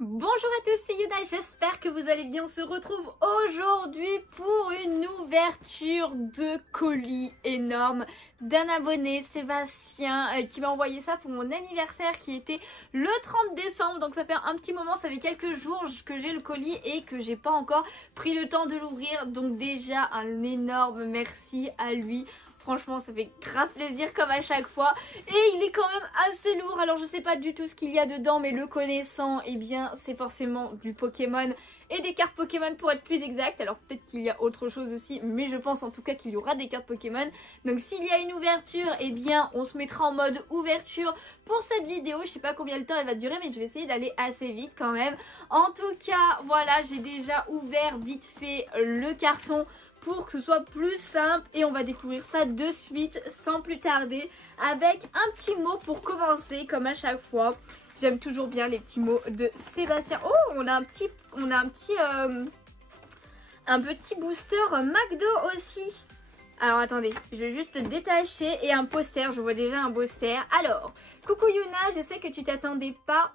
Bonjour à tous, c'est Yuna, j'espère que vous allez bien. On se retrouve aujourd'hui pour une ouverture de colis énorme d'un abonné, Sébastien, qui m'a envoyé ça pour mon anniversaire qui était le 30 décembre. Donc ça fait un petit moment, ça fait quelques jours que j'ai le colis et que j'ai pas encore pris le temps de l'ouvrir. Donc déjà un énorme merci à lui. Franchement, ça fait grave plaisir comme à chaque fois. Et il est quand même assez lourd. Alors, je sais pas du tout ce qu'il y a dedans, mais le connaissant, eh bien, c'est forcément du Pokémon et des cartes Pokémon pour être plus exact. Alors, peut-être qu'il y a autre chose aussi, mais je pense en tout cas qu'il y aura des cartes Pokémon. Donc, s'il y a une ouverture, eh bien, on se mettra en mode ouverture pour cette vidéo. Je sais pas combien de temps elle va durer, mais je vais essayer d'aller assez vite quand même. En tout cas, voilà, j'ai déjà ouvert vite fait le carton pour que ce soit plus simple et on va découvrir ça de suite sans plus tarder avec un petit mot pour commencer comme à chaque fois. J'aime toujours bien les petits mots de Sébastien. Oh, on a un petit booster McDo aussi. Alors attendez, je vais juste détacher et un poster, je vois déjà un poster. Alors, coucou Yuna, je sais que tu t'y attendais pas.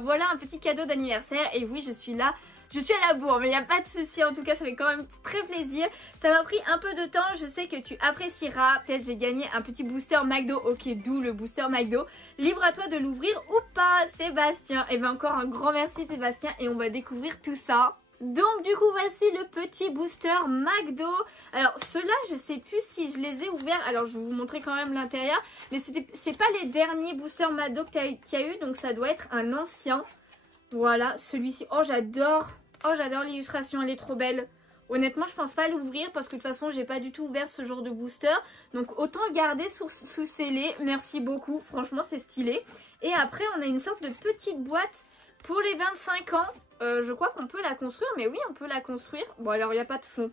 Voilà un petit cadeau d'anniversaire et oui, je suis là. Je suis à la bourre, mais il n'y a pas de souci. En tout cas, ça fait quand même très plaisir. Ça m'a pris un peu de temps. Je sais que tu apprécieras. Peut-être j'ai gagné un petit booster McDo. Ok, d'où le booster McDo. Libre à toi de l'ouvrir ou pas, Sébastien. Et bien encore un grand merci, Sébastien. Et on va découvrir tout ça. Donc du coup voici le petit booster McDo. Alors ceux-là je sais plus si je les ai ouverts. Alors je vais vous montrer quand même l'intérieur. Mais c'est pas les derniers boosters McDo qu'il y a eu. Donc ça doit être un ancien. Voilà celui-ci. Oh j'adore. Oh j'adore l'illustration, elle est trop belle. Honnêtement je pense pas l'ouvrir parce que de toute façon j'ai pas du tout ouvert ce genre de booster. Donc autant le garder sous scellé. Merci beaucoup, franchement c'est stylé. Et après on a une sorte de petite boîte pour les 25 ans. Je crois qu'on peut la construire, mais oui on peut la construire. Bon alors il n'y a pas de fond.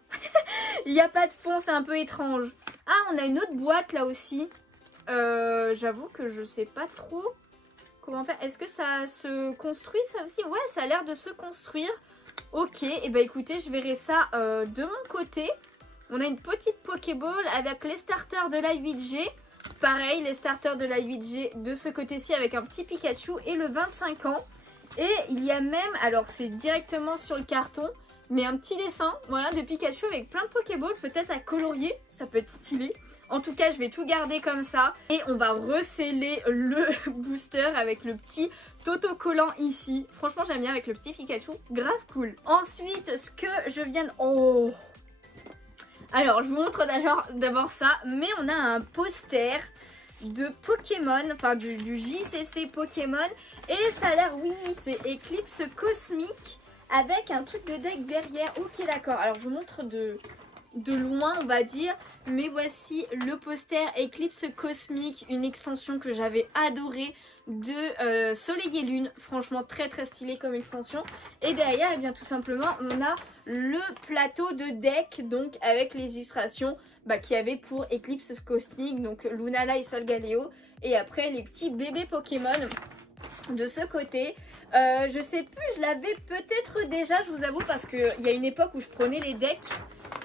Il n'y a pas de fond, c'est un peu étrange. Ah on a une autre boîte là aussi. J'avoue que je sais pas trop comment faire. Est-ce que ça se construit ça aussi? Ouais ça a l'air de se construire. Ok, et bah écoutez, je verrai ça de mon côté. On a une petite Pokéball avec les starters de la 8G. Pareil, les starters de la 8G de ce côté-ci avec un petit Pikachu et le 25 ans. Et il y a même, alors c'est directement sur le carton, mais un petit dessin, voilà, de Pikachu avec plein de Pokéballs, peut-être à colorier, ça peut être stylé. En tout cas, je vais tout garder comme ça. Et on va resceller le booster avec le petit autocollant ici. Franchement, j'aime bien avec le petit Pikachu. Grave cool. Ensuite, ce que je viens de... Oh! Alors, je vous montre d'abord ça. Mais on a un poster de Pokémon, enfin du JCC Pokémon. Et ça a l'air, oui, c'est Eclipse Cosmique avec un truc de deck derrière. Ok, d'accord. Alors, je vous montre de loin on va dire, mais voici le poster Eclipse Cosmique, une extension que j'avais adorée de Soleil et Lune, franchement très très stylé comme extension. Et derrière, et bien tout simplement on a le plateau de deck, donc avec les illustrations qu'il y avait pour Eclipse Cosmique, donc Lunala et Solgaleo, et après les petits bébés Pokémon de ce côté. Je sais plus, je l'avais peut-être déjà, je vous avoue, parce qu'il y a une époque où je prenais les decks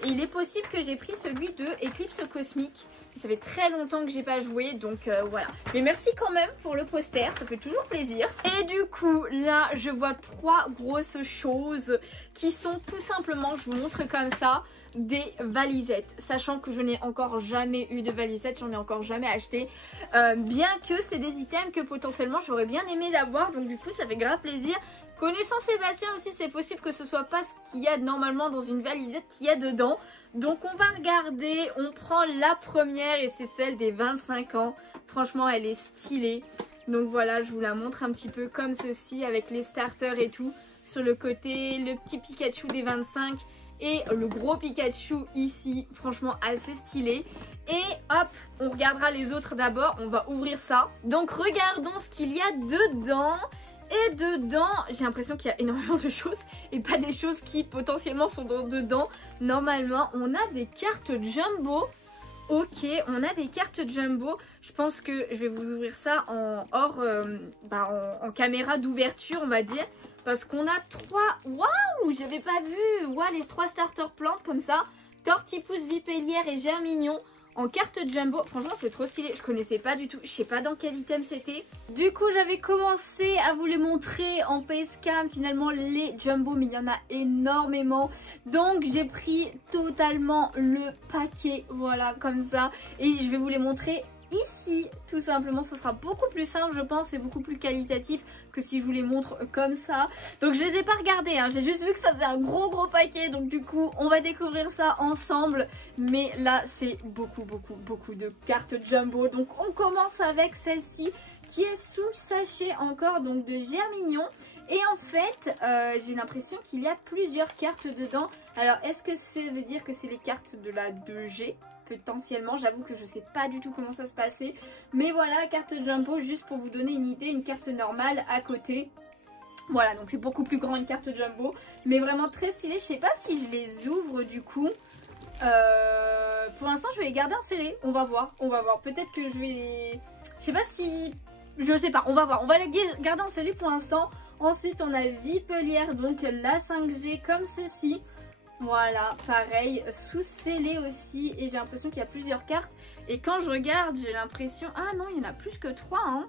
et il est possible que j'ai pris celui de Eclipse Cosmique. Ça fait très longtemps que j'ai pas joué, donc voilà. Mais merci quand même pour le poster, ça fait toujours plaisir. Et du coup, là, je vois trois grosses choses qui sont tout simplement, je vous montre comme ça, des valisettes. Sachant que je n'ai encore jamais eu de valisettes, j'en ai encore jamais acheté. Bien que c'est des items que potentiellement j'aurais bien aimé d'avoir, donc du coup ça fait grave plaisir. Connaissant Sébastien aussi, c'est possible que ce soit pas ce qu'il y a normalement dans une valisette qu'il y a dedans. Donc on va regarder, on prend la première et c'est celle des 25 ans. Franchement elle est stylée. Donc voilà, je vous la montre un petit peu comme ceci avec les starters et tout. Sur le côté, le petit Pikachu des 25 et le gros Pikachu ici. Franchement assez stylé. Et hop, on regardera les autres d'abord, on va ouvrir ça. Donc regardons ce qu'il y a dedans. Et dedans, j'ai l'impression qu'il y a énormément de choses et pas des choses qui potentiellement sont dedans. Normalement, on a des cartes jumbo. Ok, on a des cartes jumbo. Je pense que je vais vous ouvrir ça en caméra d'ouverture, on va dire. Parce qu'on a trois... Waouh, j'avais pas vu. Waouh, les trois starter plantes comme ça. Tortipousse, Vipélière et Germignon. en carte jumbo. Franchement c'est trop stylé, je connaissais pas du tout, je sais pas dans quel item c'était. Du coup j'avais commencé à vous les montrer en facecam finalement les jumbo, mais il y en a énormément. Donc j'ai pris totalement le paquet, voilà comme ça. Et je vais vous les montrer ici tout simplement, ça sera beaucoup plus simple je pense et beaucoup plus qualitatif que si je vous les montre comme ça. Donc je les ai pas regardés hein. J'ai juste vu que ça faisait un gros paquet, donc du coup on va découvrir ça ensemble. Mais là c'est beaucoup de cartes jumbo. Donc on commence avec celle-ci qui est sous le sachet encore, donc de Germignon. Et en fait j'ai l'impression qu'il y a plusieurs cartes dedans. Alors est-ce que ça veut dire que c'est les cartes de la 2G? Potentiellement, j'avoue que je sais pas du tout comment ça se passait, mais voilà, carte jumbo, juste pour vous donner une idée, une carte normale à côté. Voilà, donc c'est beaucoup plus grand une carte jumbo, mais vraiment très stylé. Je sais pas si je les ouvre du coup. Pour l'instant je vais les garder en scellé, on va voir, peut-être que je vais les... Je sais pas si... Je sais pas, on va voir, on va les garder en scellé pour l'instant. Ensuite on a Vipelière, donc la 5G comme ceci. Voilà, pareil, sous scellé aussi. Et j'ai l'impression qu'il y a plusieurs cartes. Et quand je regarde, j'ai l'impression... Ah non, il y en a plus que 3, hein.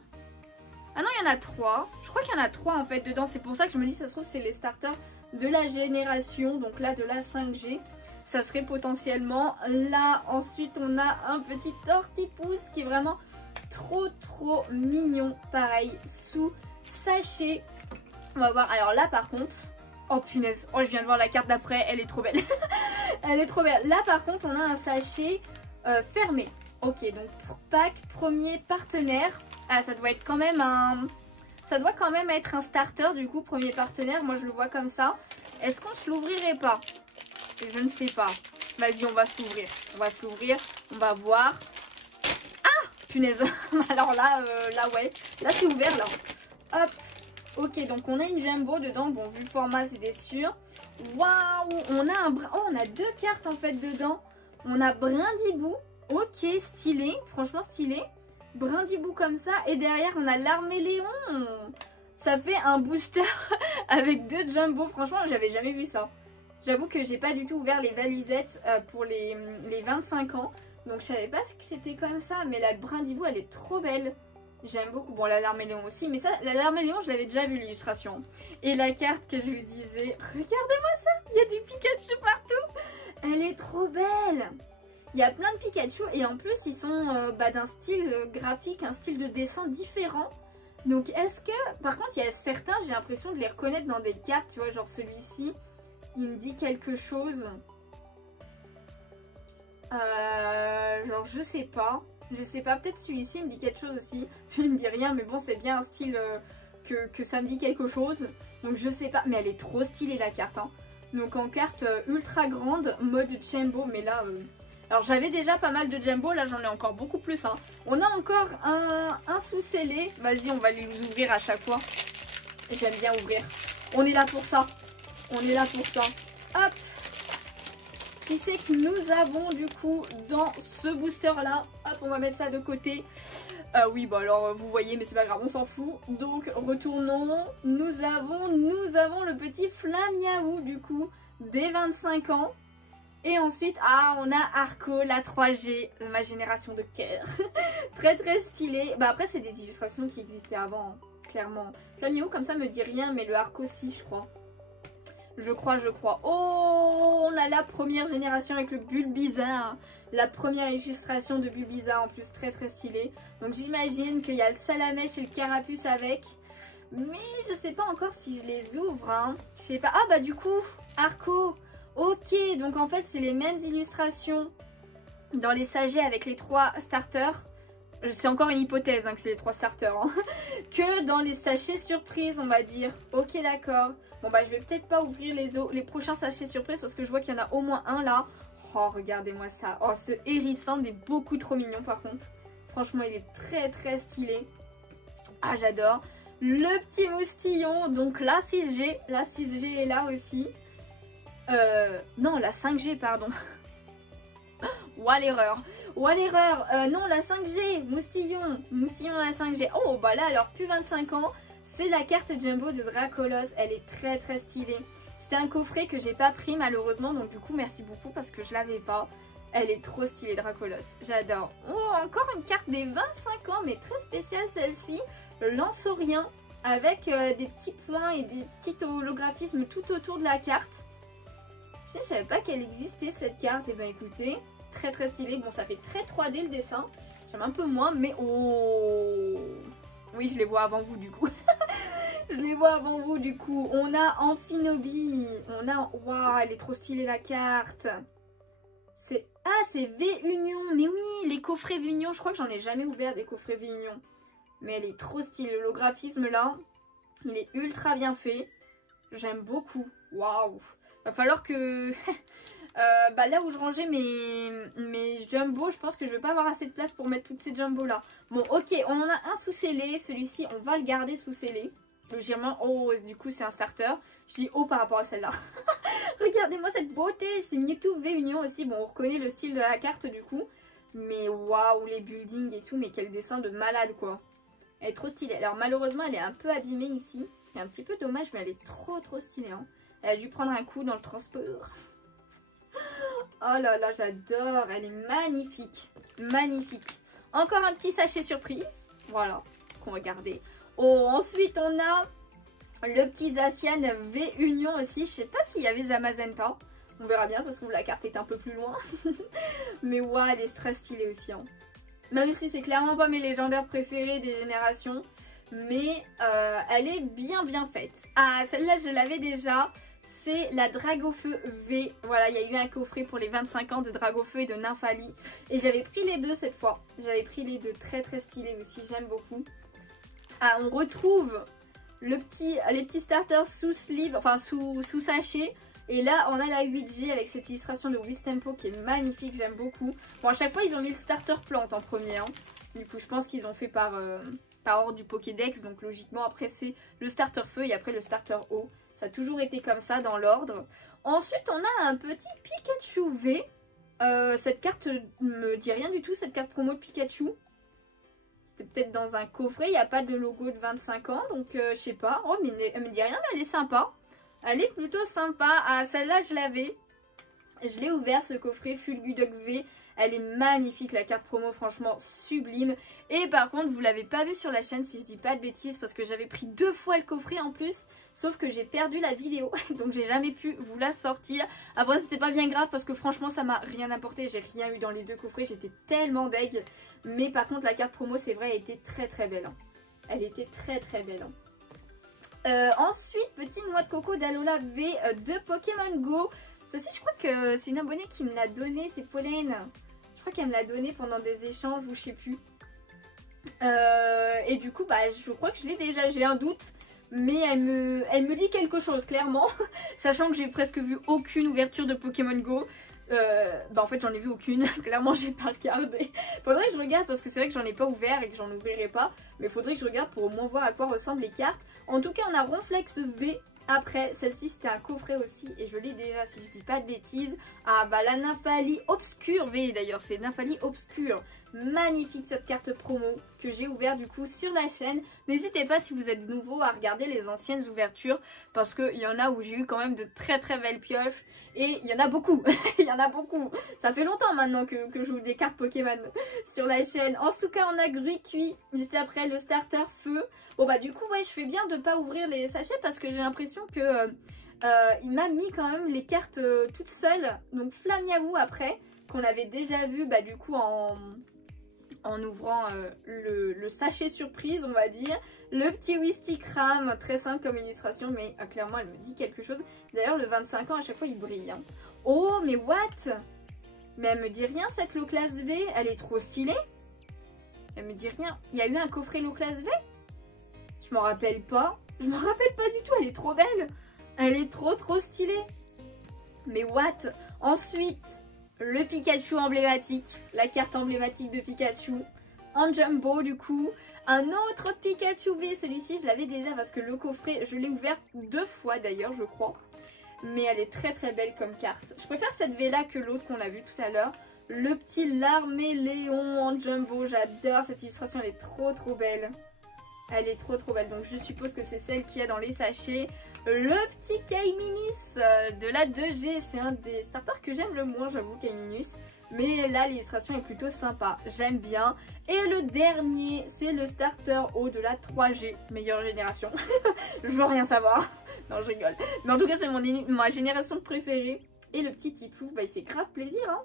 Ah non, il y en a 3. Je crois qu'il y en a 3 en fait dedans. C'est pour ça que je me dis, ça se trouve, c'est les starters de la génération. Donc là, de la 5G. Ça serait potentiellement là. Ensuite, on a un petit tortipousse qui est vraiment trop mignon. Pareil, sous sachet. On va voir. Alors là, par contre... Oh punaise, oh je viens de voir la carte d'après, elle est trop belle. Elle est trop belle. Là par contre on a un sachet fermé. Ok, donc pack premier partenaire. Ah ça doit être quand même un... Ça doit quand même être un starter du coup, premier partenaire. Moi je le vois comme ça. Est-ce qu'on se l'ouvrirait pas? Je ne sais pas. Vas-y on va se l'ouvrir. On va se l'ouvrir, on va voir. Ah punaise. Alors là, là ouais. Là c'est ouvert là. Hop. Ok, donc on a une jumbo dedans. Bon, vu le format, c'était sûr. Waouh, on a un... Oh, on a 2 cartes en fait dedans. On a Brindibou. Ok, stylé. Franchement, stylé. Brindibou comme ça. Et derrière, on a l'Arméléon. Ça fait un booster avec 2 jumbo. Franchement, j'avais jamais vu ça. J'avoue que j'ai pas du tout ouvert les valisettes pour les 25 ans. Donc, je savais pas que c'était comme ça. Mais la Brindibou, elle est trop belle. J'aime beaucoup. Bon, la Larméléon aussi. Mais ça, la Larméléon, je l'avais déjà vu l'illustration. Et la carte que je vous disais. Regardez-moi ça. Il y a des Pikachu partout. Elle est trop belle. Il y a plein de Pikachu. Et en plus, ils sont d'un style graphique, un style de dessin différent. Donc, est-ce que... Par contre, il y a certains, j'ai l'impression de les reconnaître dans des cartes. Tu vois, genre celui-ci. Il me dit quelque chose. Genre, je sais pas. Je sais pas, peut-être celui-ci me dit quelque chose aussi. Celui-ci me dit rien, mais bon, c'est bien un style que ça me dit quelque chose. Donc je sais pas, mais elle est trop stylée la carte. Hein. Donc en carte ultra grande, mode jumbo, mais là... Alors j'avais déjà pas mal de jumbo, là j'en ai encore beaucoup plus. Hein. On a encore un sous-scellé. Vas-y, on va les ouvrir à chaque fois. J'aime bien ouvrir. On est là pour ça. On est là pour ça. Hop. Qui c'est que nous avons du coup dans ce booster là? Hop, on va mettre ça de côté. Oui, bah alors vous voyez, mais c'est pas grave, on s'en fout. Donc retournons. Nous avons le petit Flamiaou du coup des 25 ans. Et ensuite, on a Arco, la 3G, ma génération de cœur. Très stylé. Bah après, c'est des illustrations qui existaient avant, hein, clairement. Flamiaou comme ça me dit rien, mais le Arco aussi, je crois. Je crois. Oh, on a la première génération avec le Bulbizarre. La première illustration de Bulbizarre en plus, très stylé. Donc j'imagine qu'il y a le Salamèche et le Carapuce avec. Mais je sais pas encore si je les ouvre. Hein. Je sais pas. Ah bah du coup, Arco. Ok, donc en fait c'est les mêmes illustrations dans les sagets avec les 3 starters. C'est encore une hypothèse hein, que c'est les 3 starters. Hein. Que dans les sachets surprises, on va dire. Ok, d'accord. Bon bah je vais peut-être pas ouvrir les prochains sachets surprises parce que je vois qu'il y en a au moins un là. Oh regardez-moi ça. Oh ce hérissant est beaucoup trop mignon par contre. Franchement il est très stylé. Ah j'adore. Le petit moustillon. Donc la 6G. La 6G est là aussi. Non la 5G pardon. Ouah l'erreur. Non la 5G. Moustillon la 5G. Oh bah là alors plus 25 ans. C'est la carte jumbo de Dracolos, elle est très stylée. C'était un coffret que j'ai pas pris malheureusement, donc du coup merci beaucoup parce que je l'avais pas. Elle est trop stylée, Dracolos. J'adore. Oh, encore une carte des 25 ans, mais très spéciale celle-ci. Lansaurien, avec des petits points et des petits holographismes tout autour de la carte. Je savais pas qu'elle existait cette carte. Et ben écoutez, très très stylée. Bon, ça fait très 3D le dessin. J'aime un peu moins, mais oh... Oui, je les vois avant vous du coup. Je les vois avant vous du coup. On a Amphinobi. On a... Waouh, elle est trop stylée la carte. C'est... Ah, c'est V-Union. Mais oui, les coffrets V-Union. Je crois que j'en ai jamais ouvert des coffrets V-Union. Mais elle est trop stylée. L'holographisme là, il est ultra bien fait. J'aime beaucoup. Waouh. Va falloir que... bah là où je rangeais mes jumbo, je pense que je vais pas avoir assez de place pour mettre toutes ces jumbo là. Bon, ok, on en a un sous scellé. Celui-ci, on va le garder sous scellé. Logiquement, oh, du coup, c'est un starter. Je dis oh par rapport à celle-là. Regardez-moi cette beauté. C'est Mewtwo V-Union aussi. Bon, on reconnaît le style de la carte du coup. Mais waouh, les buildings et tout. Mais quel dessin de malade quoi. Elle est trop stylée. Alors malheureusement, elle est un peu abîmée ici. C'est un petit peu dommage, mais elle est trop stylée. Hein. Elle a dû prendre un coup dans le transport. Oh là là, j'adore. Elle est magnifique. Magnifique. Encore un petit sachet surprise. Voilà, qu'on va garder. Oh, ensuite, on a le petit Zacian V-Union aussi. Je sais pas s'il y avait Zamazenta. On verra bien, ça se trouve la carte est un peu plus loin. Mais ouais, elle est très stylée aussi. Hein. Même si c'est clairement pas mes légendaires préférés des générations. Mais elle est bien faite. Ah, celle-là, je l'avais déjà. C'est la Dragofeu V. Voilà, il y a eu un coffret pour les 25 ans de Dragofeu et de Nymphali. Et j'avais pris les deux cette fois. J'avais pris les deux très stylés aussi. J'aime beaucoup. Ah, on retrouve les petits starters sous sleeve, enfin sous sachet. Et là, on a la 8G avec cette illustration de Wistempo qui est magnifique. J'aime beaucoup. Bon, à chaque fois, ils ont mis le starter plante en premier. Hein. Du coup, je pense qu'ils ont fait par ordre du Pokédex. Donc, logiquement, après, c'est le starter feu et après le starter eau. Ça a toujours été comme ça dans l'ordre. Ensuite, on a un petit Pikachu V. Cette carte me dit rien du tout, cette carte promo de Pikachu. C'était peut-être dans un coffret. Il n'y a pas de logo de 25 ans. Donc, je sais pas. Oh, mais elle me dit rien, mais elle est sympa. Elle est plutôt sympa. Ah, celle-là, je l'avais. Je l'ai ouvert, ce coffret Fulgudok V. Elle est magnifique, la carte promo, franchement sublime. Et par contre, vous l'avez pas vu sur la chaîne si je dis pas de bêtises, parce que j'avais pris 2 fois le coffret en plus. Sauf que j'ai perdu la vidéo, donc j'ai jamais pu vous la sortir. Après, c'était pas bien grave, parce que franchement, ça m'a rien apporté. J'ai rien eu dans les 2 coffrets, j'étais tellement deg. Mais par contre, la carte promo, c'est vrai, elle était très belle. Hein. Elle était très belle. Hein. Ensuite, petite noix de coco d'Alola V de Pokémon Go. Ceci, je crois que c'est une abonnée qui me l'a donné, c'est Pauline. Je crois qu'elle me l'a donné pendant des échanges ou je sais plus. Et du coup, bah, je crois que je l'ai déjà, j'ai un doute. Mais elle me dit quelque chose, clairement. Sachant que j'ai presque vu aucune ouverture de Pokémon Go. Bah en fait j'en ai vu aucune, clairement j'ai pas regardé. Faudrait que je regarde parce que c'est vrai que j'en ai pas ouvert et que j'en ouvrirai pas. Mais faudrait que je regarde pour au moins voir à quoi ressemblent les cartes. En tout cas on a Ronflex V. Après, celle-ci c'était un coffret aussi et je l'ai déjà si je dis pas de bêtises. Ah bah la Nymphali Obscure V d'ailleurs, c'est Nymphali Obscure. Magnifique cette carte promo que j'ai ouverte du coup sur la chaîne. N'hésitez pas si vous êtes nouveau à regarder les anciennes ouvertures parce qu'il y en a où j'ai eu quand même de très belles pioches et il y en a beaucoup. Il y en a beaucoup. Ça fait longtemps maintenant que je joue des cartes Pokémon sur la chaîne. En tout cas on a Gricui juste après le starter feu. Bon bah du coup ouais je fais bien de pas ouvrir les sachets parce que j'ai l'impression que il m'a mis quand même les cartes toutes seules. Donc Flamiamu après qu'on avait déjà vu bah du coup en ouvrant le sachet surprise on va dire. Le petit Wistikram, très simple comme illustration mais clairement elle me dit quelque chose. D'ailleurs le 25 ans à chaque fois il brille. Hein. Oh mais what? Mais elle me dit rien cette low class V, elle est trop stylée. Elle me dit rien. Il y a eu un coffret low class V? Je m'en rappelle pas. Je m'en rappelle pas du tout, elle est trop belle. Elle est trop stylée. Mais what? Ensuite, le Pikachu emblématique. La carte emblématique de Pikachu. En jumbo du coup. Un autre Pikachu V. Celui-ci, je l'avais déjà parce que le coffret, je l'ai ouvert 2 fois d'ailleurs, je crois. Mais elle est très belle comme carte. Je préfère cette V là que l'autre qu'on a vu tout à l'heure. Le petit Larméléon en jumbo. J'adore cette illustration, elle est trop belle. Elle est trop belle, donc je suppose que c'est celle qu'il y a dans les sachets. Le petit Kaiminus de la 2G, c'est un des starters que j'aime le moins, j'avoue, Kaiminus. Mais là l'illustration est plutôt sympa, j'aime bien. Et le dernier, c'est le starter haut de la 3G, meilleure génération. Je veux rien savoir. Non, je rigole. Mais en tout cas, c'est ma génération préférée. Et le petit Tipouf, bah, il fait grave plaisir. Hein.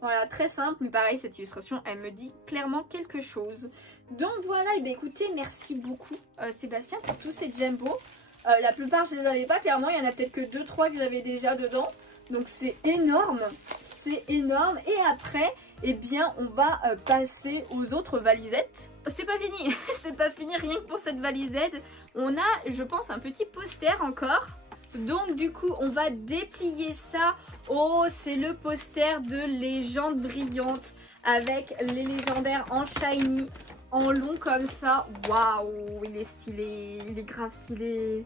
Voilà, très simple. Mais pareil, cette illustration, elle me dit clairement quelque chose. Donc voilà, et bah, écoutez, merci beaucoup Sébastien pour tous ces Jumbo. La plupart, je les avais pas. Clairement, il y en a peut-être que 2-3 que j'avais déjà dedans. Donc c'est énorme. C'est énorme. Et après, eh bien, on va passer aux autres valisettes. C'est pas fini. C'est pas fini rien que pour cette valisette. On a, je pense, un petit poster encore. Donc du coup on va déplier ça. Oh, c'est le poster de Légende Brillante avec les légendaires en shiny, en long comme ça. Waouh, il est stylé, il est grave stylé.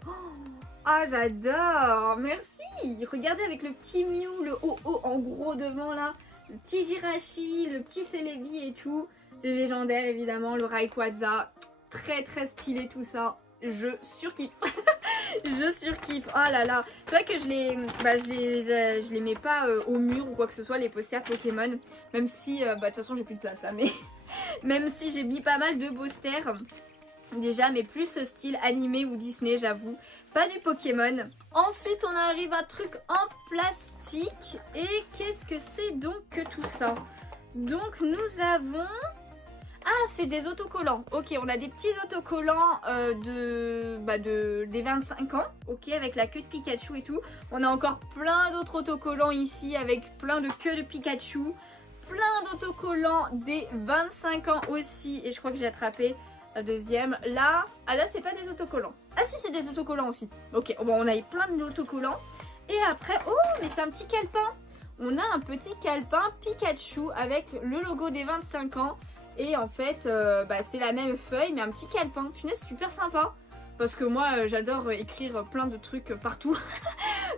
Ah, j'adore, merci. Regardez avec le petit Mew, le haut en gros devant là, le petit Jirachi, le petit Celebi et tout. Les légendaires évidemment, le Rayquaza, très très stylé tout ça. Je surkiffe. Je surkiffe. Oh là là. C'est vrai que je les mets pas au mur ou quoi que ce soit, les posters Pokémon. Même si, de toute façon, j'ai plus de place. Hein, mais même si j'ai mis pas mal de posters. Déjà, mais plus ce style animé ou Disney, j'avoue. Pas du Pokémon. Ensuite, on arrive à un truc en plastique. Et qu'est-ce que c'est donc que tout ça? Donc, nous avons... Ah, c'est des autocollants. Ok, on a des petits autocollants des 25 ans. Ok, avec la queue de Pikachu et tout. On a encore plein d'autres autocollants ici avec plein de queues de Pikachu. Plein d'autocollants des 25 ans aussi. Et je crois que j'ai attrapé la deuxième. Là, ah là, c'est pas des autocollants. Ah si, c'est des autocollants aussi. Ok, bon, on a plein d'autocollants. Et après, oh, mais c'est un petit calepin. On a un petit calepin Pikachu avec le logo des 25 ans. Et en fait, c'est la même feuille, mais un petit calepin. Punaise, super sympa. Parce que moi, j'adore écrire plein de trucs partout.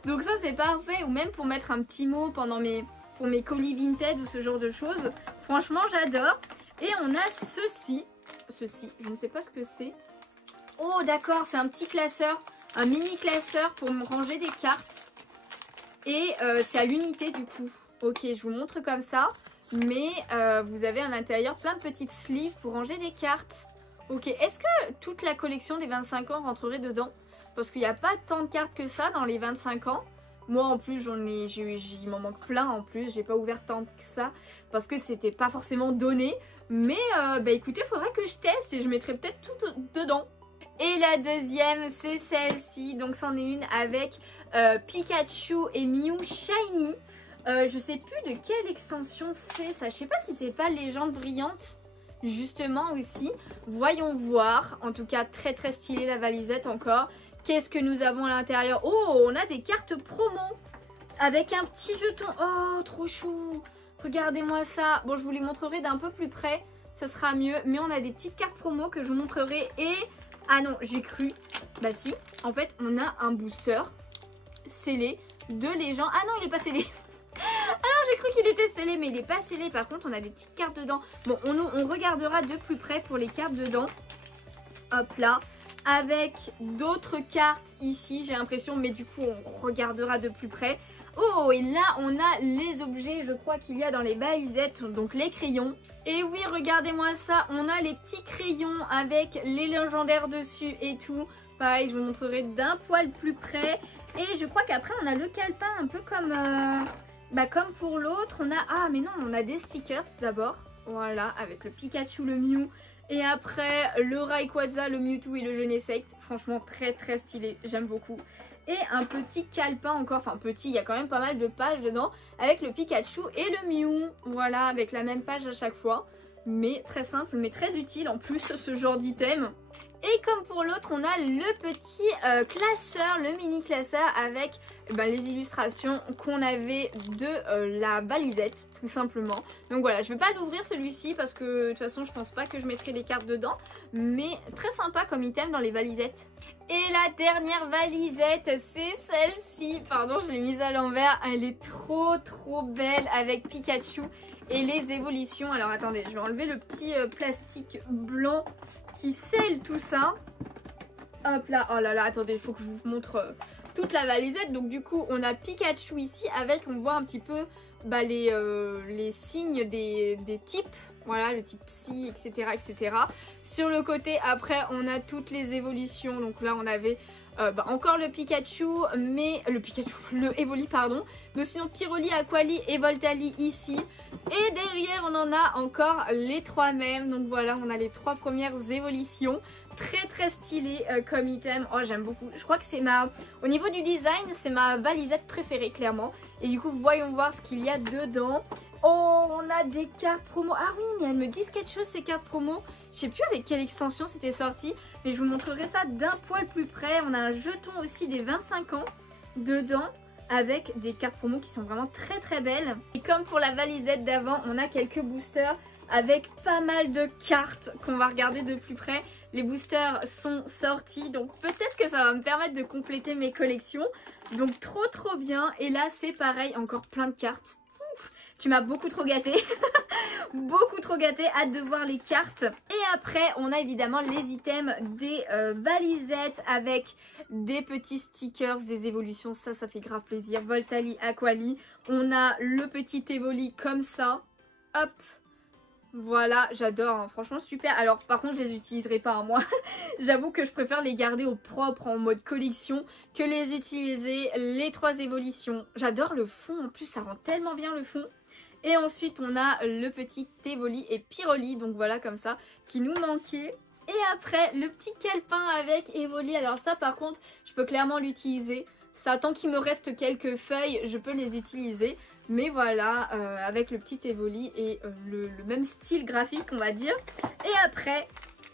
Donc ça, c'est parfait. Ou même pour mettre un petit mot pour mes colis Vinted ou ce genre de choses. Franchement, j'adore. Et on a ceci. Ceci, je ne sais pas ce que c'est. Oh, d'accord, c'est un petit classeur. Un mini classeur pour me ranger des cartes. Et c'est à l'unité du coup. Ok, je vous montre comme ça. Mais vous avez à l'intérieur plein de petites sleeves pour ranger des cartes. Ok, est-ce que toute la collection des 25 ans rentrerait dedans? Parce qu'il n'y a pas tant de cartes que ça dans les 25 ans. Moi en plus il m'en manque plein en plus. J'ai pas ouvert tant que ça parce que c'était pas forcément donné. Mais écoutez, il faudra que je teste et je mettrai peut-être tout dedans. Et la deuxième, c'est celle-ci. Donc c'en est une avec Pikachu et Mew Shiny. Je sais plus de quelle extension c'est ça. Je sais pas si c'est pas Légende Brillante justement aussi. Voyons voir. En tout cas très très stylé la valisette encore. Qu'est-ce que nous avons à l'intérieur? Oh, on a des cartes promo avec un petit jeton. Oh, trop chou. Regardez-moi ça. Bon, je vous les montrerai d'un peu plus près. Ça sera mieux. Mais on a des petites cartes promo que je vous montrerai. Et... ah non, j'ai cru. Bah si. En fait, on a un booster scellé de Légende. Ah non, il est pas scellé. Ah non, j'ai cru qu'il était scellé, mais il n'est pas scellé. Par contre, on a des petites cartes dedans. Bon, on regardera de plus près pour les cartes dedans. Hop là. Avec d'autres cartes ici, j'ai l'impression. Mais du coup, on regardera de plus près. Oh, et là, on a les objets, je crois qu'il y a dans les valisettes. Donc, les crayons. Et oui, regardez-moi ça. On a les petits crayons avec les légendaires dessus et tout. Pareil, je vous montrerai d'un poil plus près. Et je crois qu'après, on a le calepin un peu comme... comme pour l'autre, on a... ah, mais non, on a des stickers d'abord. Voilà, avec le Pikachu, le Mew. Et après, le Rayquaza, le Mewtwo et le Genesect. Franchement, très très stylé. J'aime beaucoup. Et un petit calepin encore. Enfin, petit, il y a quand même pas mal de pages dedans. Avec le Pikachu et le Mew. Voilà, avec la même page à chaque fois. Mais très simple, mais très utile en plus, ce genre d'item. Et comme pour l'autre, on a le petit classeur, le mini classeur avec les illustrations qu'on avait de la valisette, tout simplement. Donc voilà, je ne vais pas l'ouvrir celui-ci parce que de toute façon, je pense pas que je mettrai les cartes dedans. Mais très sympa comme item dans les valisettes. Et la dernière valisette, c'est celle-ci. Pardon, je l'ai mise à l'envers. Elle est trop trop belle avec Pikachu et les évolutions. Alors attendez, je vais enlever le petit plastique blanc qui scelle tout ça. hop là, oh là là, attendez, il faut que je vous montre toute la valisette. Donc du coup, on a Pikachu ici avec, on voit un petit peu bah, les signes des types. Voilà, le type psy, etc., etc. Sur le côté, après, on a toutes les évolutions. Donc là, on avait bah, encore le Pikachu, mais le Evoli, pardon. Mais sinon, Pyroli, Aquali et Voltali ici. Et derrière, on en a encore les 3 mêmes. Donc voilà, on a les 3 premières évolutions. Très très stylé comme item. Oh, j'aime beaucoup. Je crois que c'est au niveau du design, c'est ma valisette préférée, clairement. Et du coup, voyons voir ce qu'il y a dedans. Oh, on a des cartes promo. Ah oui, mais elles me disent quelque chose ces cartes promo. Je sais plus avec quelle extension c'était sorti, mais je vous montrerai ça d'un poil plus près. On a un jeton aussi des 25 ans dedans avec des cartes promo qui sont vraiment très très belles. Et comme pour la valisette d'avant, on a quelques boosters avec pas mal de cartes qu'on va regarder de plus près. Les boosters sont sortis, donc peut-être que ça va me permettre de compléter mes collections. Donc trop bien. Et là c'est pareil, encore plein de cartes. Tu m'as beaucoup trop gâtée. Beaucoup trop gâtée. Hâte de voir les cartes. Et après, on a évidemment les items des valisettes avec des petits stickers, des évolutions. Ça fait grave plaisir. Voltali, Aquali. On a le petit Evoli comme ça. Hop. Voilà, j'adore, hein. Franchement super. Alors par contre je les utiliserai pas, hein, moi. J'avoue que je préfère les garder au propre en mode collection que les utiliser les 3 évolutions. J'adore le fond, en plus ça rend tellement bien le fond. Et ensuite on a le petit Evoli et Pyroli, donc voilà comme ça, qui nous manquait. Et après le petit calepin avec Evoli, alors ça par contre je peux clairement l'utiliser. Ça, tant qu'il me reste quelques feuilles, je peux les utiliser. Mais voilà, avec le petit Evoli et le même style graphique, on va dire. Et après,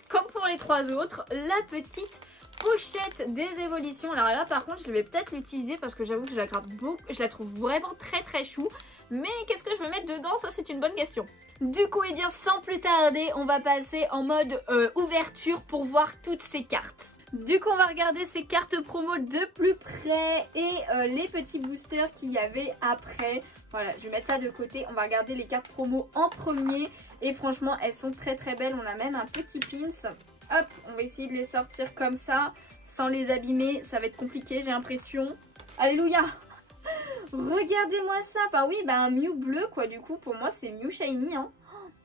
comme pour les 3 autres, la petite pochette des évolutions. Alors là, par contre, je vais peut-être l'utiliser parce que j'avoue que je la grave beaucoup. Je la trouve vraiment très très chou. Mais qu'est-ce que je vais mettre dedans? Ça, c'est une bonne question. Du coup, et bien, sans plus tarder, on va passer en mode ouverture pour voir toutes ces cartes. Du coup, on va regarder ces cartes promo de plus près et les petits boosters qu'il y avait après. Voilà, je vais mettre ça de côté. On va regarder les cartes promo en premier. Et franchement, elles sont très très belles. On a même un petit pins. Hop, on va essayer de les sortir comme ça, sans les abîmer. Ça va être compliqué, j'ai l'impression. Alléluia! Regardez-moi ça. Enfin oui, bah un Mew bleu quoi. Du coup, pour moi, c'est Mew Shiny, hein.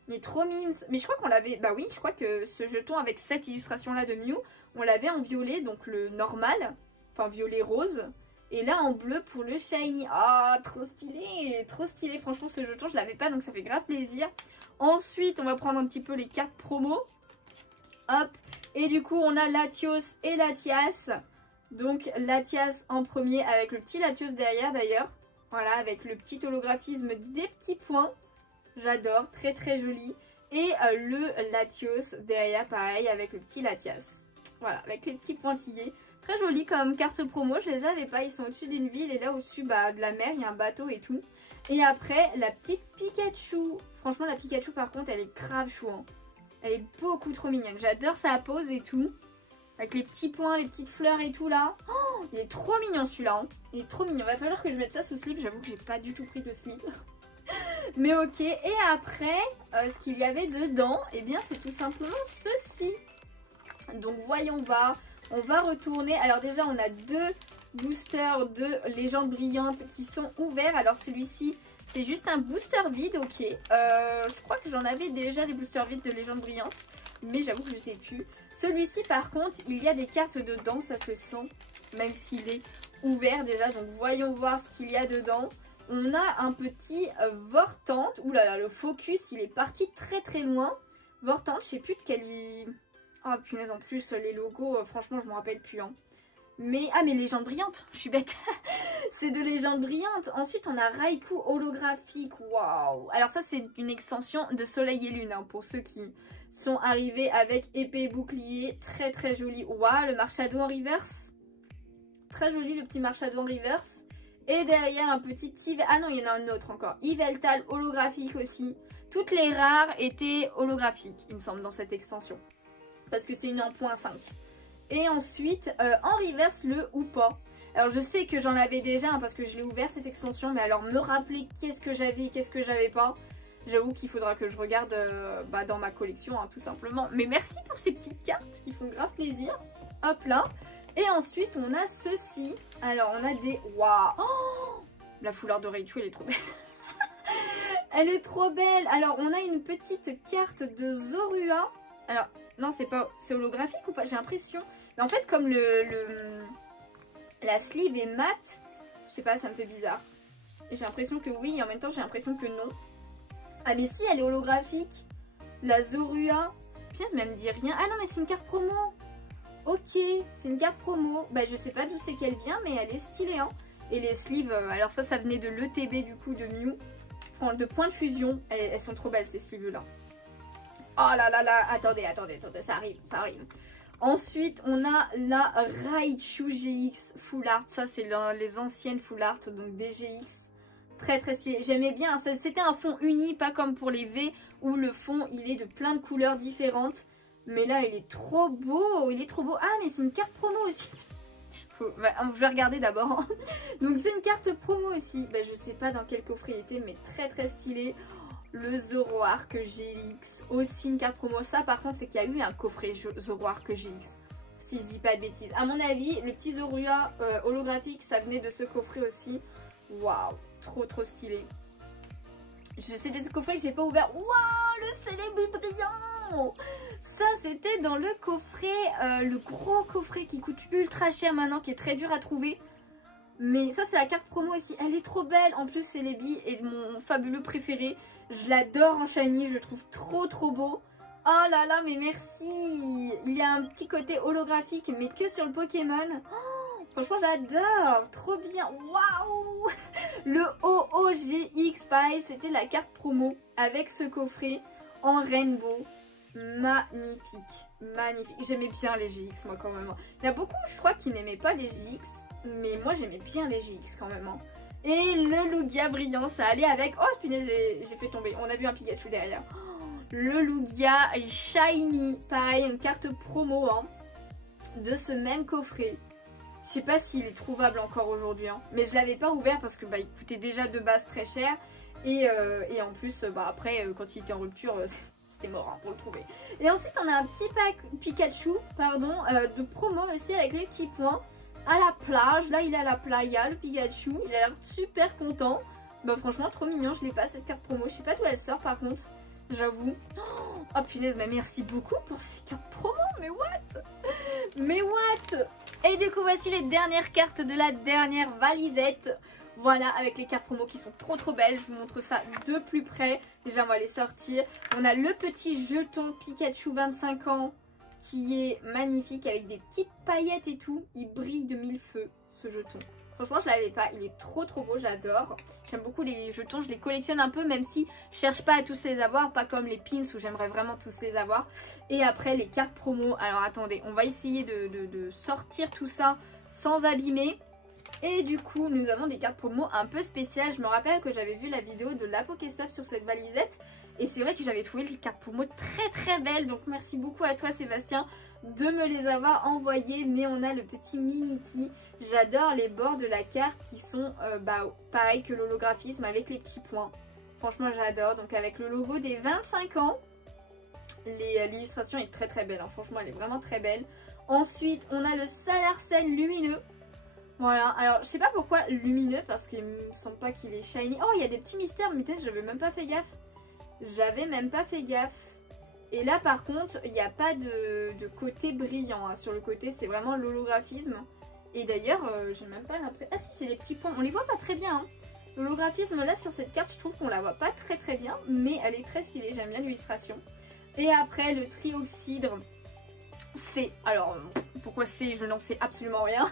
Mais trop mimes. Mais je crois qu'on l'avait... Bah oui, je crois que ce jeton avec cette illustration-là de Mew, on l'avait en violet, donc le normal. Enfin, violet rose. Et là, en bleu pour le shiny. Ah, trop stylé. Trop stylé. Franchement, ce jeton, je l'avais pas, donc ça fait grave plaisir. Ensuite, on va prendre un petit peu les cartes promo. Hop. Et du coup, on a Latios et Latias. Donc, Latias en premier avec le petit Latios derrière, d'ailleurs. Voilà, avec le petit holographisme des petits points. J'adore, très très joli. Et le Latios derrière, pareil, avec le petit Latias. Voilà, avec les petits pointillés. Très joli comme carte promo, je les avais pas, ils sont au-dessus d'une ville et là au-dessus bah, de la mer, il y a un bateau et tout. Et après, la petite Pikachu. Franchement, la Pikachu par contre, elle est grave chou, hein. Elle est beaucoup trop mignonne, j'adore sa pose et tout. Avec les petits points, les petites fleurs et tout là. Oh, il est trop mignon celui-là, hein. Il est trop mignon, il va falloir que je mette ça sous slip, j'avoue que j'ai pas du tout pris de slip. Mais ok, et après, ce qu'il y avait dedans, eh bien c'est tout simplement ceci. Donc voyons voir, on va retourner. Alors déjà on a 2 boosters de légende brillante qui sont ouverts. Alors celui-ci c'est juste un booster vide, ok. Je crois que j'en avais déjà les boosters vides de légende brillante, mais j'avoue que je sais plus. Celui-ci par contre, il y a des cartes dedans, ça se sent, même s'il est ouvert déjà. Donc voyons voir ce qu'il y a dedans. On a un petit Vortante. Ouh là là, le focus, il est parti très très loin. Vortante, je sais plus de quel... Oh punaise, en plus, les logos, franchement, je me rappelle plus. Hein. Mais, ah, mais légende brillante, je suis bête. C'est de légende brillante. Ensuite, on a Raikou holographique. Waouh. Alors ça, c'est une extension de Soleil et Lune, hein, pour ceux qui sont arrivés avec épée et bouclier. Très très joli. Waouh, le Marshado en reverse. Très joli, le petit Marshado en reverse. Et derrière, un petit... Ah non, il y en a un autre encore. Yveltal holographique aussi. Toutes les rares étaient holographiques, il me semble, dans cette extension. Parce que c'est une 1.5. Et ensuite, en reverse, le Hoopa. Alors, je sais que j'en avais déjà, hein, parce que je l'ai ouvert cette extension. Mais alors, me rappeler qu'est-ce que j'avais et qu'est-ce que j'avais pas. J'avoue qu'il faudra que je regarde dans ma collection, hein, tout simplement. Mais merci pour ces petites cartes qui font grave plaisir. Hop là. Et ensuite, on a ceci. Alors, on a des... Waouh, oh, la foulard de Raichu, elle est trop belle. Elle est trop belle. Alors, on a une petite carte de Zorua. Alors, non, c'est pas... C'est holographique ou pas? J'ai l'impression. Mais en fait, comme la sleeve est mat, je sais pas, ça me fait bizarre. Et j'ai l'impression que oui, et en même temps, j'ai l'impression que non. Ah, mais si, elle est holographique. La Zorua. Punaise, mais elle me dit rien. Ah non, mais c'est une carte promo. Ok, c'est une carte promo. Bah, je sais pas d'où c'est qu'elle vient, mais elle est stylée, hein. Et les sleeves, alors ça venait de l'ETB du coup de Mew. De Point de Fusion. Elles sont trop belles ces sleeves-là. Oh là là là, attendez, ça arrive. Ensuite, on a la Raichu GX Full Art. Ça, c'est les anciennes Full Art, donc des GX. Très très stylé. J'aimais bien. C'était un fond uni, pas comme pour les V, où le fond, il est de plein de couleurs différentes. Mais là, il est trop beau. Il est trop beau. Ah, mais c'est une carte promo aussi. Je vais regarder d'abord. Donc, c'est une carte promo aussi. Ben, je sais pas dans quel coffret il était, mais très très stylé. Le Zoroark GX. Aussi une carte promo. Ça, par contre, c'est qu'il y a eu un coffret Zoroark GX. Si je dis pas de bêtises. À mon avis, le petit Zorua holographique, ça venait de ce coffret aussi. Waouh, trop trop stylé. C'était ce coffret que j'ai pas ouvert. Waouh, le célèbre brillant. Ça, c'était dans le coffret, le gros coffret qui coûte ultra cher maintenant, qui est très dur à trouver. Mais ça, c'est la carte promo aussi. Elle est trop belle. En plus, Celebi est mon fabuleux préféré. Je l'adore en shiny. Je le trouve trop trop beau. Oh là là, mais merci. Il y a un petit côté holographique, mais que sur le Pokémon. Oh, franchement, j'adore. Trop bien. Waouh. Le OOGX, pareil, c'était la carte promo avec ce coffret en rainbow. Magnifique. Magnifique. J'aimais bien les GX, moi, quand même. Il y a beaucoup, je crois, qui n'aimaient pas les GX. Mais moi, j'aimais bien les GX, quand même. Et le Lugia brillant, ça allait avec... Oh, punaise, j'ai fait tomber. On a vu un Pikachu derrière. Le Lugia Shiny. Pareil, une carte promo de ce même coffret. Je sais pas s'il est trouvable encore aujourd'hui. Mais je l'avais pas ouvert parce que il coûtait déjà de base très cher. Et en plus, après, quand il était en rupture, c'était mort pour le trouver. Et ensuite, on a un petit pack Pikachu, de promo aussi avec les petits points. À la plage, là il est à la playa, le Pikachu. Il a l'air super content. Franchement, trop mignon, je l'ai pas cette carte promo. Je sais pas d'où elle sort par contre. J'avoue. Oh punaise, mais merci beaucoup pour ces cartes promo. Mais what? Mais what? Et du coup, voici les dernières cartes de la dernière valisette. Voilà, avec les cartes promo qui sont trop trop belles. Je vous montre ça de plus près. Déjà, on va les sortir. On a le petit jeton Pikachu 25 ans qui est magnifique avec des petites paillettes et tout. Il brille de mille feux, ce jeton. Franchement, je l'avais pas. Il est trop trop beau, j'adore. J'aime beaucoup les jetons. Je les collectionne un peu, même si je cherche pas à tous les avoir. Pas comme les pins où j'aimerais vraiment tous les avoir. Et après, les cartes promo. Alors, attendez. On va essayer de sortir tout ça sans abîmer. Et du coup, nous avons des cartes promo un peu spéciales. Je me rappelle que j'avais vu la vidéo de la Pokéstop sur cette valisette. Et c'est vrai que j'avais trouvé les cartes promo très très belles. Donc merci beaucoup à toi Sébastien de me les avoir envoyées. Mais on a le petit Mimikyu. J'adore les bords de la carte qui sont pareil que l'holographisme avec les petits points. Franchement j'adore. Donc avec le logo des 25 ans. L'illustration est très très belle. Franchement elle est vraiment très belle. Ensuite on a le Salarcène lumineux. Voilà, alors je sais pas pourquoi lumineux parce qu'il me semble pas qu'il est shiny. Oh, il y a des petits mystères, mais peut-être j'avais même pas fait gaffe. J'avais même pas fait gaffe. Et là par contre, il n'y a pas de côté brillant. Sur le côté, c'est vraiment l'holographisme. Et d'ailleurs, j'ai même pas l'impression... Ah si, c'est les petits points. On les voit pas très bien. L'holographisme là sur cette carte, je trouve qu'on la voit pas très très bien. Mais elle est très stylée, j'aime bien l'illustration. Et après, le trioxydre. C'est, alors pourquoi c'est, je n'en sais absolument rien,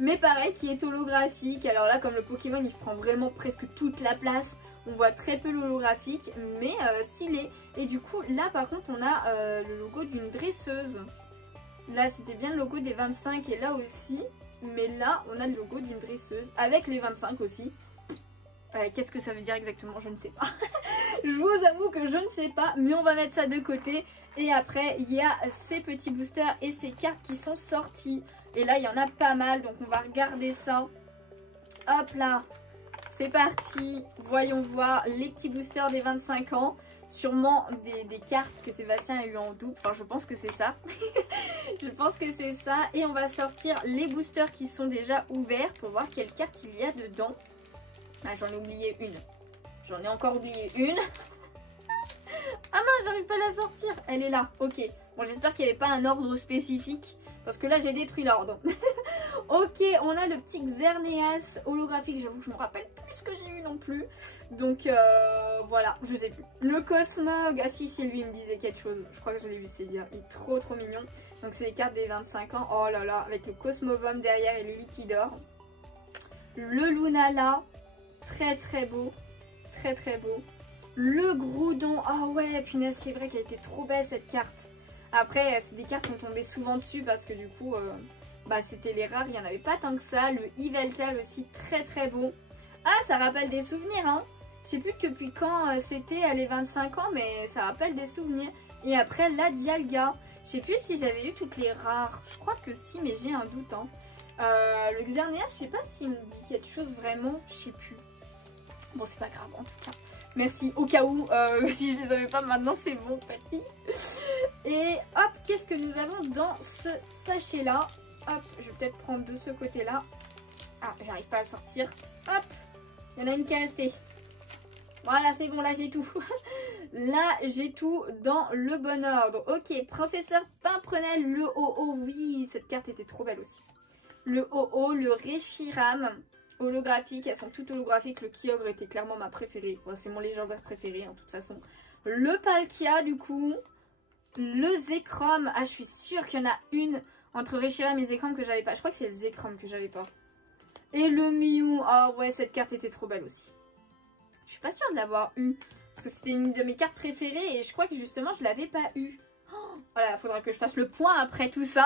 mais pareil qui est holographique. Alors là comme le Pokémon il prend vraiment presque toute la place, on voit très peu l'holographique, mais stylé. Et du coup là par contre on a le logo d'une dresseuse. Là c'était bien le logo des 25 et là aussi, mais là on a le logo d'une dresseuse avec les 25 aussi. Qu'est-ce que ça veut dire exactement? Je ne sais pas. Je vous avoue que je ne sais pas, mais on va mettre ça de côté. Et après, il y a ces petits boosters et ces cartes qui sont sorties. Et là, il y en a pas mal, donc on va regarder ça. Hop là, c'est parti. Voyons voir les petits boosters des 25 ans. sûrement des cartes que Sébastien a eu en double. Enfin, je pense que c'est ça. Je pense que c'est ça. Et on va sortir les boosters qui sont déjà ouverts pour voir quelle carte il y a dedans. Ah, j'en ai oublié une. J'en ai encore oublié une. Ah mince, j'arrive pas à la sortir. Elle est là, ok. Bon, j'espère qu'il n'y avait pas un ordre spécifique. Parce que là, j'ai détruit l'ordre. Ok, on a le petit Xerneas holographique. J'avoue que je me rappelle plus ce que j'ai eu non plus. Donc, voilà, je sais plus. Le Cosmog. Ah si, c'est lui, il me disait quelque chose. Je crois que je l'ai vu, c'est bien. Il est trop trop mignon. Donc, c'est les cartes des 25 ans. Oh là là, avec le Cosmovum derrière et les Liquidor. Le Lunala. Très très beau. Très très beau. Le Groudon. Ah ouais, punaise, c'est vrai qu'elle était trop belle cette carte. Après, c'est des cartes qu'on tombait souvent dessus parce que du coup, bah, c'était les rares, il n'y en avait pas tant que ça. Le Yveltal aussi, très très beau. Ah, ça rappelle des souvenirs, hein. Je sais plus depuis quand c'était les 25 ans, mais ça rappelle des souvenirs. Et après, la Dialga. Je sais plus si j'avais eu toutes les rares. Je crois que si, mais j'ai un doute, hein. Le Xerneas, je sais pas s'il me dit quelque chose vraiment, je sais plus. Bon, c'est pas grave en tout cas. Merci, au cas où, si je les avais pas maintenant, c'est bon, papy. Et hop, qu'est-ce que nous avons dans ce sachet-là? Hop, je vais peut-être prendre de ce côté-là. Ah, j'arrive pas à sortir. Hop, il y en a une qui est restée. Voilà, c'est bon, là j'ai tout. Là, j'ai tout dans le bon ordre. Ok, Professeur Pimprenel, le OO, oui, cette carte était trop belle aussi. Le OO, le Reshiram. Holographique, elles sont toutes holographiques. Le Kyogre était clairement ma préférée. Bon, c'est mon légendaire préféré, en toute façon. Le Palkia, du coup. Le Zekrom. Ah, je suis sûre qu'il y en a une entre Reshiram et Zekrom que j'avais pas. Je crois que c'est Zekrom que j'avais pas. Et le Mew. Ah ouais, cette carte était trop belle aussi. Je suis pas sûre de l'avoir eu. Parce que c'était une de mes cartes préférées. Et je crois que justement, je l'avais pas eu. Voilà, il faudra que je fasse le point après tout ça.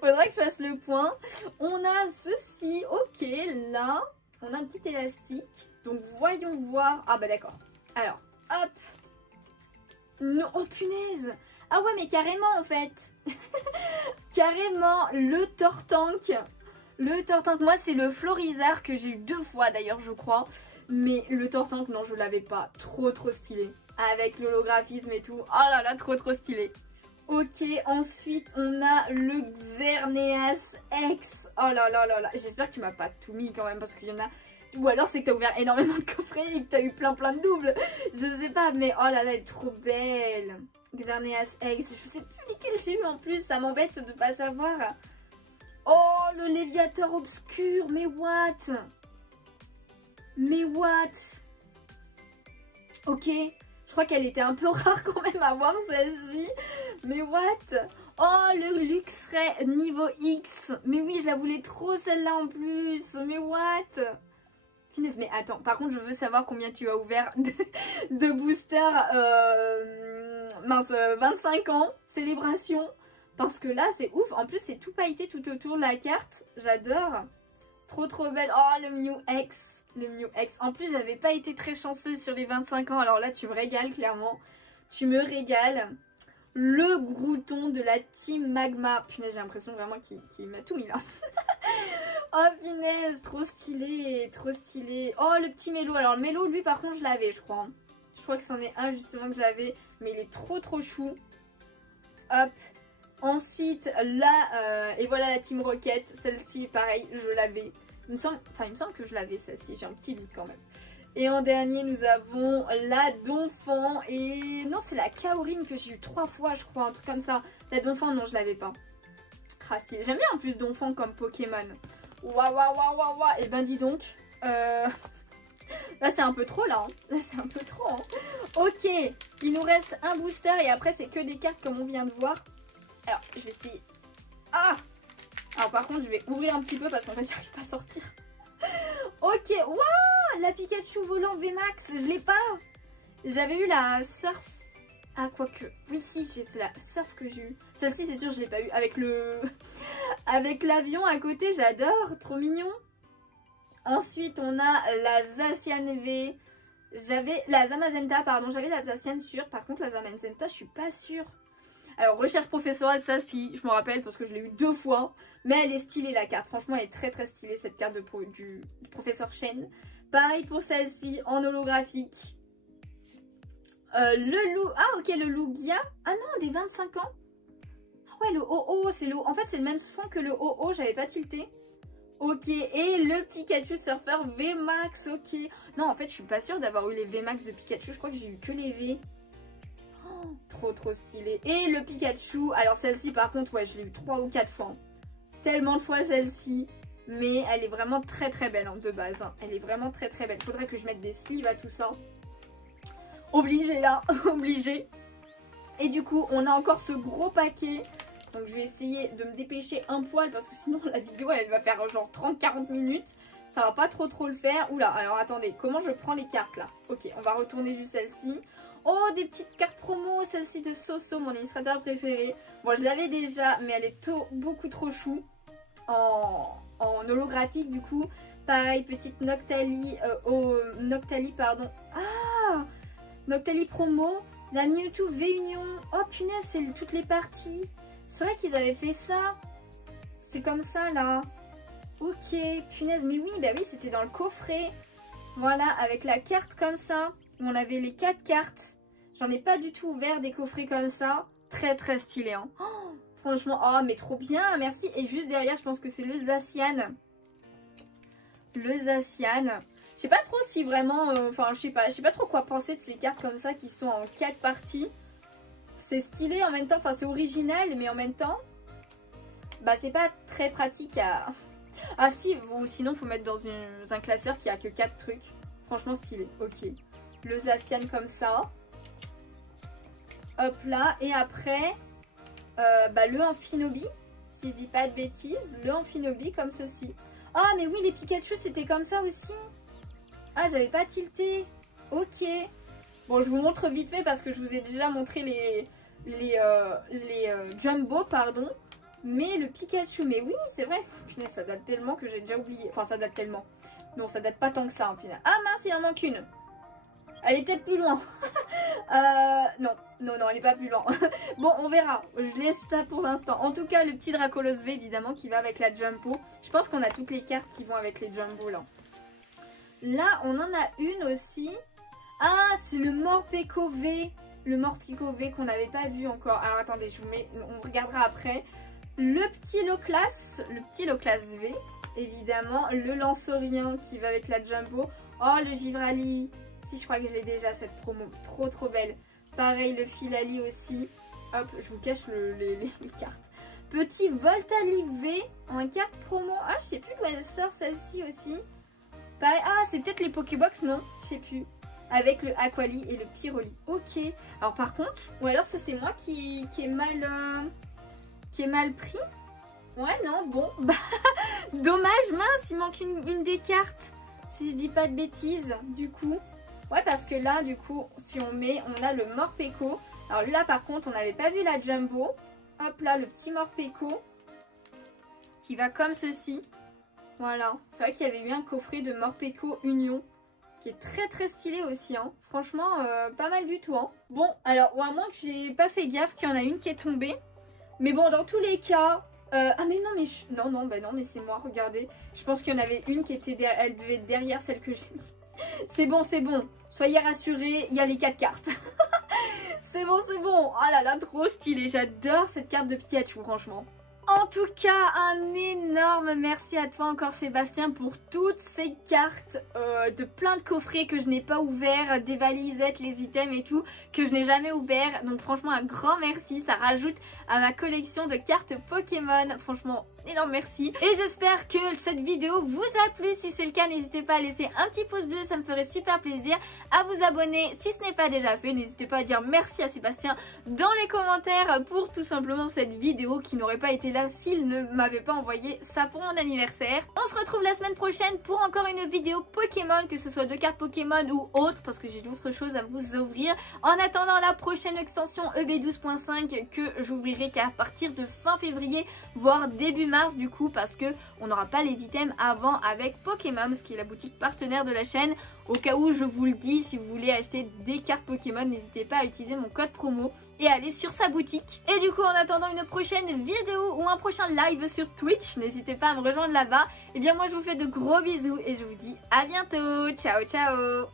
Faudra que je fasse le point. On a ceci, ok, là, on a un petit élastique. Donc voyons voir. Ah bah d'accord. Alors, hop. Non, oh punaise. Ah ouais, mais carrément en fait. Carrément, le Tortank. Le Tortank, moi c'est le Florizard que j'ai eu 2 fois d'ailleurs je crois. Mais le Tortank, non, je l'avais pas. Trop trop stylé. Avec l'holographisme et tout. Oh là là, trop trop stylé. Ok, ensuite on a le Xerneas X. Oh là là là là. J'espère que tu m'as pas tout mis quand même parce qu'il y en a... Ou alors c'est que tu as ouvert énormément de coffrets et que tu as eu plein de doubles. Je sais pas, mais oh là là, elle est trop belle. Xerneas X. Je sais plus lesquels j'ai eu en plus, ça m'embête de pas savoir. Oh, le Léviateur obscur. Mais what? Mais what? Ok. Je crois qu'elle était un peu rare quand même à voir celle-ci. Mais what? Oh, le Luxray niveau X. Mais oui, je la voulais trop celle-là en plus. Mais what? Finesse, mais attends. Par contre, je veux savoir combien tu as ouvert de boosters. Mince, 25 ans. Célébration. Parce que là, c'est ouf. En plus, c'est tout pailleté tout autour de la carte. J'adore. Trop trop belle. Oh, le Mew X. Le Mew X. En plus, j'avais pas été très chanceuse sur les 25 ans. Alors là, tu me régales, clairement. Tu me régales. Le Groudon de la Team Magma. Punaise, j'ai l'impression vraiment qu'il m'a tout mis là. Oh, punaise, trop stylé. Trop stylé. Oh, le petit Mélo. Alors, le Mélo, lui, par contre, je l'avais, je crois. Je crois que c'en est un, justement, que j'avais. Mais il est trop, trop chou. Hop. Ensuite, là, et voilà la Team Rocket. Celle-ci, pareil, je l'avais. Il me semble que je l'avais celle-ci, j'ai un petit doute quand même. Et en dernier, nous avons la Donphan. Et non, c'est la Kaorine que j'ai eu 3 fois, je crois, un truc comme ça. La Donphan, non, je l'avais pas. Ah, stylé. J'aime bien en plus Donphan comme Pokémon. Waouh, waouh, waouh, waouh, waouh. Et ben, dis donc. Là, c'est un peu trop, là. Hein. Là, c'est un peu trop. Hein. Ok, il nous reste un booster. Et après, c'est que des cartes comme on vient de voir. Alors, je vais essayer. Ah! Alors par contre, je vais ouvrir un petit peu parce qu'en fait, j'arrive pas à sortir. Ok, waouh! La Pikachu volant VMAX, je l'ai pas. J'avais eu la Surf. Ah, quoique. Oui, si, c'est la Surf que j'ai eu. Celle-ci, c'est sûr, je l'ai pas eu. Avec le... Avec l'avion à côté, j'adore. Trop mignon. Ensuite, on a la Zacian V. J'avais la Zamazenta, pardon. J'avais la Zacian sûre. Par contre, la Zamazenta, je suis pas sûre. Alors, recherche professorale, ça si, je me rappelle parce que je l'ai eu 2 fois. Mais elle est stylée la carte. Franchement, elle est très très stylée cette carte du professeur Chen. Pareil pour celle-ci, en holographique. Le loup. Ah ok, le Lugia. Ah non, des 25 ans. Ah ouais, le Oh-Oh, c'est le... En fait, c'est le même fond que le Oh-Oh, j'avais pas tilté. Ok, et le Pikachu Surfer VMAX, ok. Non, en fait, je suis pas sûre d'avoir eu les VMAX de Pikachu, je crois que j'ai eu que les V. Oh, trop stylé. Et le Pikachu, alors celle-ci par contre, ouais, je l'ai eu 3 ou 4 fois. Hein. Tellement de fois celle-ci. Mais elle est vraiment très belle hein, de base. Hein. Elle est vraiment très belle. Faudrait que je mette des sleeves à tout ça. Obligé là, obligé. Et du coup, on a encore ce gros paquet. Donc je vais essayer de me dépêcher un poil parce que sinon la vidéo elle va faire genre 30-40 minutes. Ça va pas trop le faire. Oula, alors attendez, comment je prends les cartes là? Ok, on va retourner juste celle-ci. Oh, des petites cartes promo, celle-ci de Soso, mon illustrateur préféré. Bon, je l'avais déjà, mais elle est beaucoup trop chou. En holographique du coup. Pareil, petite Noctali, Noctali pardon. Ah, Noctali promo. La Mewtwo V-Union. Oh punaise, c'est toutes les parties. C'est vrai qu'ils avaient fait ça. C'est comme ça là. Ok, punaise, mais oui, bah oui, c'était dans le coffret. Voilà, avec la carte comme ça. Où on avait les 4 cartes. J'en ai pas du tout ouvert des coffrets comme ça. Très stylé, hein. Oh, franchement, oh, mais trop bien, merci. Et juste derrière, je pense que c'est le Zacian. Le Zacian. Je sais pas trop si vraiment... Enfin, je sais pas trop quoi penser de ces cartes comme ça qui sont en 4 parties. C'est stylé en même temps, enfin c'est original, mais en même temps, bah c'est pas très pratique à... Ah si, ou sinon faut mettre dans un classeur qui a que 4 trucs. Franchement stylé, ok. Le Zacian comme ça. Hop là, et après, bah, le Amphinobi, si je dis pas de bêtises, le Amphinobi comme ceci. Ah mais oui, les Pikachu c'était comme ça aussi. Ah, j'avais pas tilté. Ok. Bon, je vous montre vite fait parce que je vous ai déjà montré les Jumbo, pardon. Mais le Pikachu, mais oui, c'est vrai. Punaise, ça date tellement que j'ai déjà oublié. Enfin, ça date tellement. Non, ça date pas tant que ça, en final. Ah mince, il en manque une. Elle est peut-être plus loin. Non, elle est pas plus loin. Bon, on verra. Je laisse ça pour l'instant. En tout cas, le petit Dracolos V, évidemment, qui va avec la Jumbo. Je pense qu'on a toutes les cartes qui vont avec les Jumbo, là. Là, on en a une aussi. Ah, c'est le Morpeko V. Le Morpeko V qu'on n'avait pas vu encore. Alors, attendez, je vous mets... On regardera après. Le petit Loclas V, évidemment. Le Lanceurien qui va avec la Jumbo. Oh, le Givrali. Si, je crois que je l'ai déjà, cette promo. Trop belle. Pareil, le Filali aussi. Hop, je vous cache les cartes. Petit Voltali V en carte promo. Ah, je sais plus d'où elle sort celle-ci aussi. Pareil. Ah, c'est peut-être les Pokébox, non? Je sais plus. Avec le Aquali et le Pyroli. Ok. Alors par contre, ou alors ça c'est moi qui est mal pris. Ouais, non, bon. Bah, dommage, mince, il manque une des cartes. Si je dis pas de bêtises, du coup. Ouais, parce que là, du coup, si on met, on a le Morpeko. Alors là, par contre, on n'avait pas vu la Jumbo. Hop là, le petit Morpeko. Qui va comme ceci. Voilà. C'est vrai qu'il y avait eu un coffret de Morpeko Union. Qui est très stylé aussi. Hein. Franchement, pas mal du tout. Hein. Bon, alors, ou à moins que j'ai pas fait gaffe qu'il y en a une qui est tombée. Mais bon, dans tous les cas... ah mais non, mais non, mais c'est moi, regardez. Je pense qu'il y en avait une qui était elle devait être derrière celle que j'ai mis. C'est bon. Soyez rassurés, il y a les 4 cartes. C'est bon. Oh là là, trop stylé. J'adore cette carte de Pikachu, franchement. En tout cas, un énorme merci à toi encore Sébastien pour toutes ces cartes de plein de coffrets que je n'ai pas ouverts, des valisettes, les items et tout, que je n'ai jamais ouvert. Donc franchement, un grand merci, ça rajoute à ma collection de cartes Pokémon. Franchement, énorme merci. Et j'espère que cette vidéo vous a plu. Si c'est le cas, n'hésitez pas à laisser un petit pouce bleu, ça me ferait super plaisir. À vous abonner si ce n'est pas déjà fait. N'hésitez pas à dire merci à Sébastien dans les commentaires pour tout simplement cette vidéo qui n'aurait pas été là s'il ne m'avait pas envoyé ça pour mon anniversaire. On se retrouve la semaine prochaine pour encore une vidéo Pokémon, que ce soit de cartes Pokémon ou autre, parce que j'ai d'autres choses à vous ouvrir. En attendant la prochaine extension EB12.5 que j'ouvrirai qu'à partir de fin février, voire début mars du coup, parce que on n'aura pas les items avant avec Pokémon, ce qui est la boutique partenaire de la chaîne. Au cas où, je vous le dis, si vous voulez acheter des cartes Pokémon, n'hésitez pas à utiliser mon code promo et aller sur sa boutique. Et du coup, en attendant une prochaine vidéo ou un prochain live sur Twitch, n'hésitez pas à me rejoindre là-bas. Et bien moi, je vous fais de gros bisous et je vous dis à bientôt. Ciao, ciao!